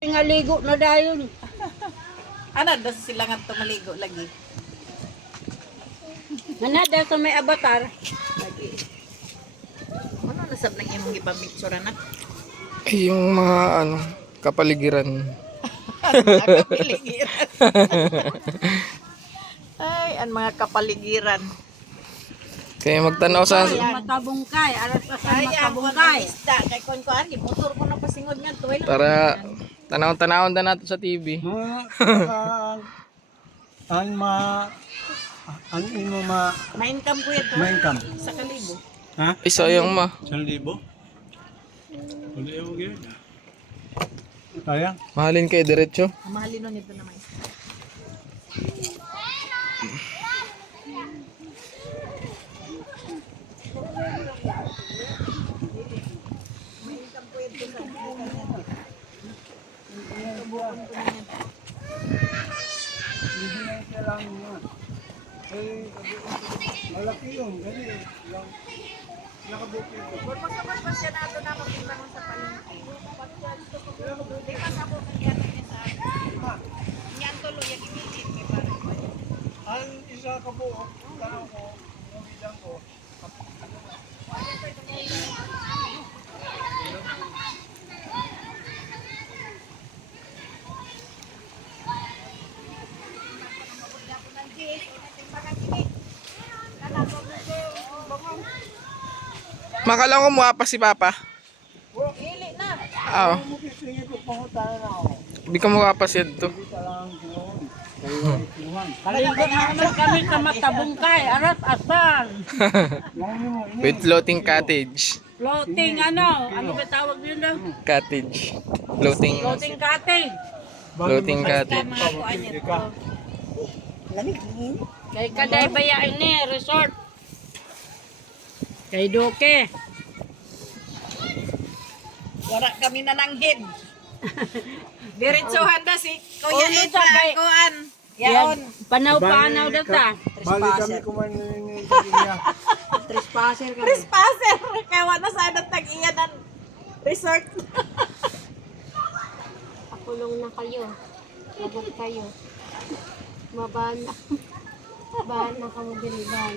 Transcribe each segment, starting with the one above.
Ngaligo na dayon. Ano daw sila nga tumaligo lagi. Nanada sa may avatar. Lagi. Ano nasab nang imong gipamicture na? Yung mga kapaligiran. Mga kapaligiran. Ay, ang mga kapaligiran. Kaya magtanaw sa Matabungkay, aras pa sa Ay, ang matabungkay. isda. Kay kuan motor ko na pasingod nga. Tuway lang. para tanaw-tanawon na nato sa TV. Ang imo ma Ma-income ko ito. income. Sa kalibo. Ha? Ay, sayang ma. 1,000? Wala yung gyud. Kaya? Mahalin kayo diretso. Mahalin nun ito naman. Malaki yun. Kasi lang nakabuki ito. Kung magkabas siya na ito na magpinangon sa palengke. Di pa sa ako kanya sa yan tuloy yung imitin may parang ba yun. Ang isa ka po, tanong ko, yung bilang ko, Makala ko mukha pa si Papa. Ili na. Oo. sige ko pangutan na ako. Hindi ka mukha pa siya to. Hindi talang ginoon. Kayo ay tuhan. Kaligo naman kami sa matabungkay, aras asan. With floating cottage. Floating ano ba tawag yun daw? Cottage. Floating. Floating cottage. Floating cottage. Mga kuan ito. Kay Kaday Bayain ni resort. Kay Doke. Wala kami nananghid. Diretsuhan na si Kuya Oh, Ed sa kay- kuan. Yaon. Panaw-panaw daw ta. Bali kami kumain ng pagkakaya. Trespasser kami. Trespasser. Kaya wala sana tag-iya ng resort. Pakulong na kayo. Labog kayo. Mabana. Bana ka mo biliban.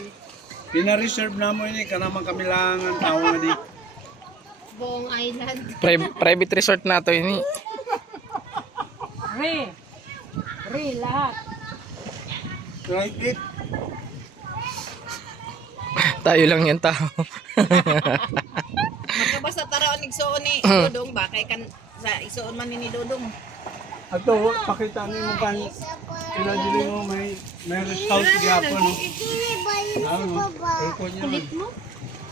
Pina-reserve na mo ini, kanamang kami lang ang tao nga di. Buong island. Private resort na to ini. Re lahat. Right it. Tayo lang yan tao. Magkabasa tara onig suon ni Dudong ba kay kan sa isuon man ni Dudong. Ato, pakita niyo mo kan pinadili mo may rest house gyapon no. Ano? Kulit mo? Kulit mo?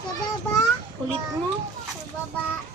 Sa baba? Kulit mo? Sa baba?